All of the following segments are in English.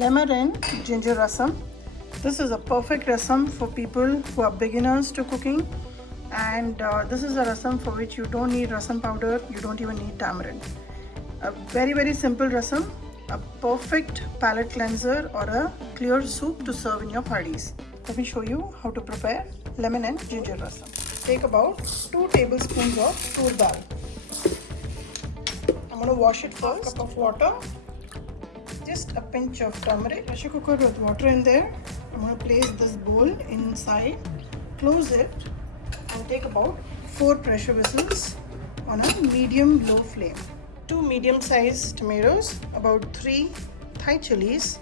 lemon and ginger rasam. This is a perfect rasam for people who are beginners to cooking, and this is a rasam for which you don't need rasam powder, you don't even need tamarind. A very simple rasam, a perfect palate cleanser or a clear soup to serve in your parties. Let me show you how to prepare lemon and ginger rasam. Take about 2 tablespoons of tur dal. I'm going to wash it first. Cup of water, just a pinch of turmeric, pressure cooker with water in there. I'm going to place this bowl inside, close it, and take about 4 pressure whistles on a medium-low flame. 2 medium-sized tomatoes, about 3 Thai chilies,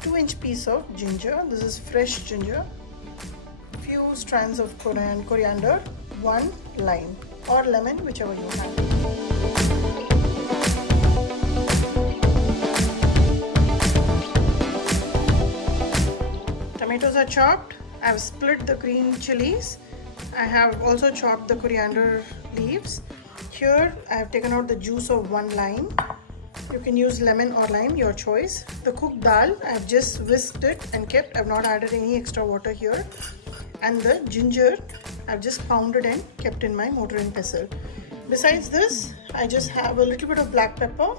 2-inch piece of ginger, this is fresh ginger, few strands of coriander, 1 lime or lemon, whichever you have. Tomatoes are chopped. I have split the green chilies. I have also chopped the coriander leaves. Here I have taken out the juice of 1 lime. You can use lemon or lime, your choice. The cooked dal, I have just whisked it and kept. I have not added any extra water here. And the ginger, I have just pounded and kept in my mortar and pestle. Besides this, I just have a little bit of black pepper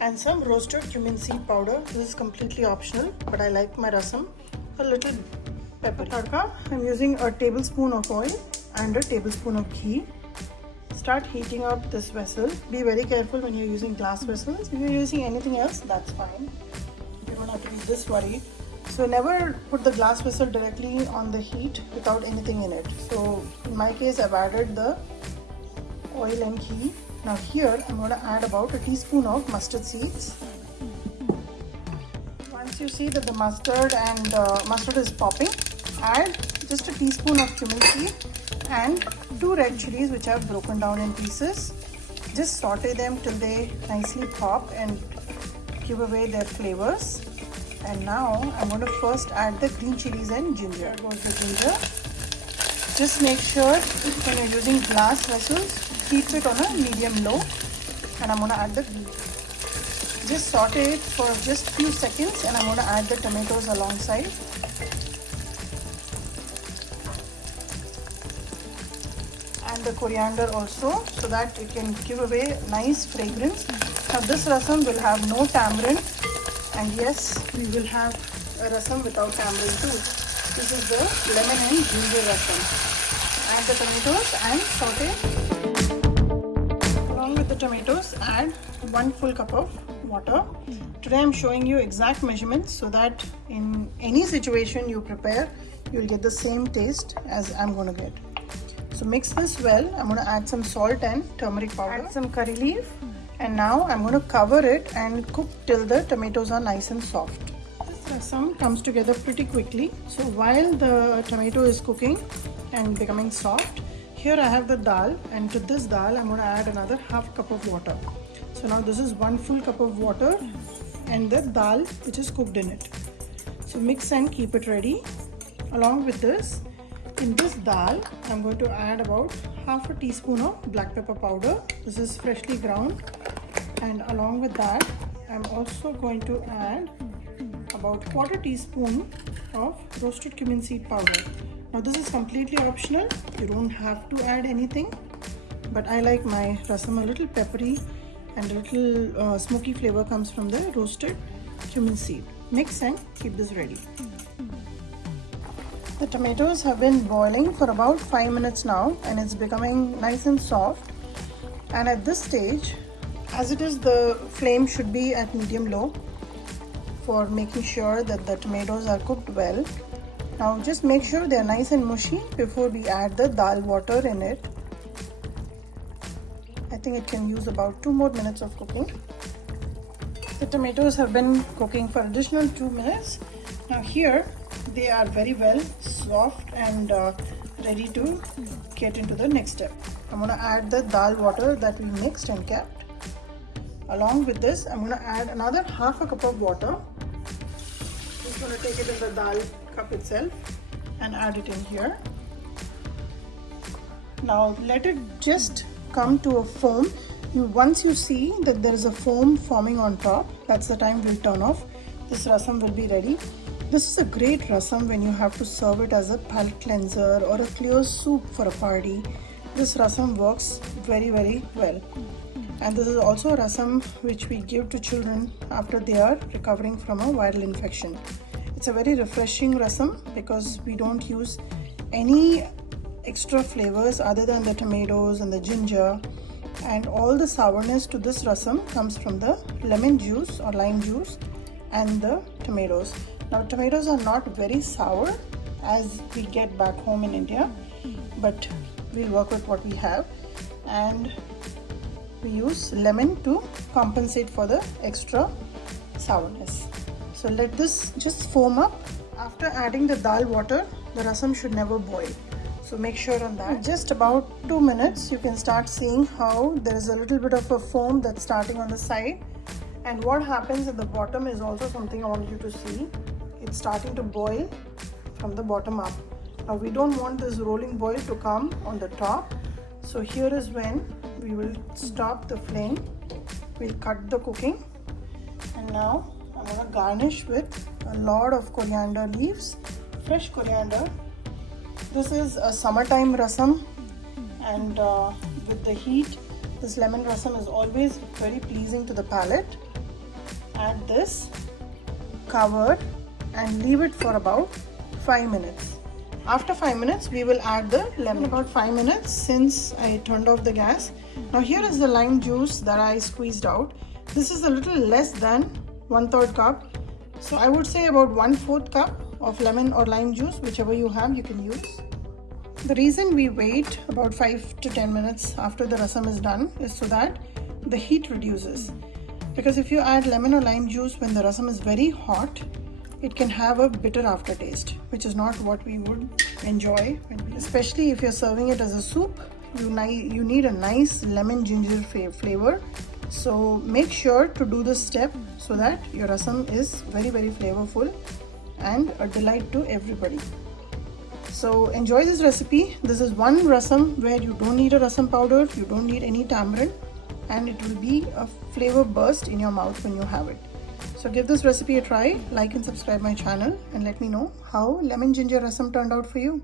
and some roasted cumin seed powder. This is completely optional, but I like my rasam a little peppery. Tadka, I'm using a tablespoon of oil and a tablespoon of ghee. Start heating up this vessel. Be very careful when you're using glass vessels. If you're using anything else, that's fine. You don't have to be this worried. So never put the glass vessel directly on the heat without anything in it. So in my case, I've added the oil and ghee. Now here, I'm going to add about a teaspoon of mustard seeds. Once you see that the mustard is popping, add just a teaspoon of cumin seed and 2 red chilies which I have broken down in pieces. Just saute them till they nicely pop and give away their flavors. And now I'm going to first add the green chilies and ginger. There goes the ginger. Just make sure when you're using glass vessels, keep it on a medium-low. And I'm going to add the ghee. Just saute it for just few seconds and I'm going to add the tomatoes alongside. And the coriander also, so that it can give away nice fragrance. Now this rasam will have no tamarind, and yes, we will have a rasam without tamarind too. This is the lemon and ginger rasam. Add the tomatoes and saute. Along with the tomatoes, add 1 full cup of water. Today I'm showing you exact measurements so that in any situation you prepare, you'll get the same taste as I'm going to get. So mix this well. I'm going to add some salt and turmeric powder, add some curry leaf, and now I'm going to cover it and cook till the tomatoes are nice and soft. This rasam comes together pretty quickly. So while the tomato is cooking and becoming soft, here I have the dal, and to this dal I'm going to add another half cup of water. So now this is 1 full cup of water and the dal which is cooked in it. So mix and keep it ready. Along with this, in this dal, I'm going to add about half a teaspoon of black pepper powder. This is freshly ground. And along with that, I'm also going to add about 1/4 teaspoon of roasted cumin seed powder. Now this is completely optional. You don't have to add anything. But I like my rasam a little peppery, and a little smoky flavor comes from the roasted cumin seed. Mix and keep this ready. The tomatoes have been boiling for about 5 minutes now, and it's becoming nice and soft. And at this stage, as it is, the flame should be at medium-low for making sure that the tomatoes are cooked well. Now just make sure they're nice and mushy before we add the dal water in it. I think it can use about 2 more minutes of cooking. The tomatoes have been cooking for additional 2 minutes. Now here they are very well soft and ready to get into the next step. I'm going to add the dal water that we mixed and kept. Along with this, I'm going to add another half a cup of water. Just going to take it in the dal cup itself and add it in here. Now let it just come to a foam. Once you see that there is a foam forming on top, that's the time we'll turn off. this rasam will be ready. This is a great rasam when you have to serve it as a palate cleanser or a clear soup for a party. This rasam works very well. And this is also a rasam which we give to children after they are recovering from a viral infection. It's a very refreshing rasam because we don't use any extra flavors other than the tomatoes and the ginger, and all the sourness to this rasam comes from the lemon juice or lime juice and the tomatoes. Now tomatoes are not very sour as we get back home in India, but we'll work with what we have, and we use lemon to compensate for the extra sourness. So let this just foam up. After adding the dal water, the rasam should never boil. So make sure on that. Just about 2 minutes, you can start seeing how there is a little bit of a foam that's starting on the side. And what happens at the bottom is also something I want you to see. It's starting to boil from the bottom up. Now we don't want this rolling boil to come on the top. So here is when we will stop the flame. We'll cut the cooking. And now I'm going to garnish with a lot of coriander leaves, fresh coriander. This is a summertime rasam, and with the heat, this lemon rasam is always very pleasing to the palate. Add this, cover, and leave it for about 5 minutes. After 5 minutes, we will add the lemon. About 5 minutes since I turned off the gas. Now here is the lime juice that I squeezed out. This is a little less than 1/3 cup. So I would say about 1/4 cup of lemon or lime juice, whichever you have, you can use. The reason we wait about 5 to 10 minutes after the rasam is done is so that the heat reduces. Because if you add lemon or lime juice when the rasam is very hot, it can have a bitter aftertaste, which is not what we would enjoy. Especially if you're serving it as a soup, you need a nice lemon ginger flavor. So make sure to do this step so that your rasam is very flavorful and a delight to everybody. So enjoy this recipe. This is one rasam where you don't need a rasam powder, you don't need any tamarind, and it will be a flavor burst in your mouth when you have it. So give this recipe a try, like and subscribe my channel, and let me know how lemon ginger rasam turned out for you.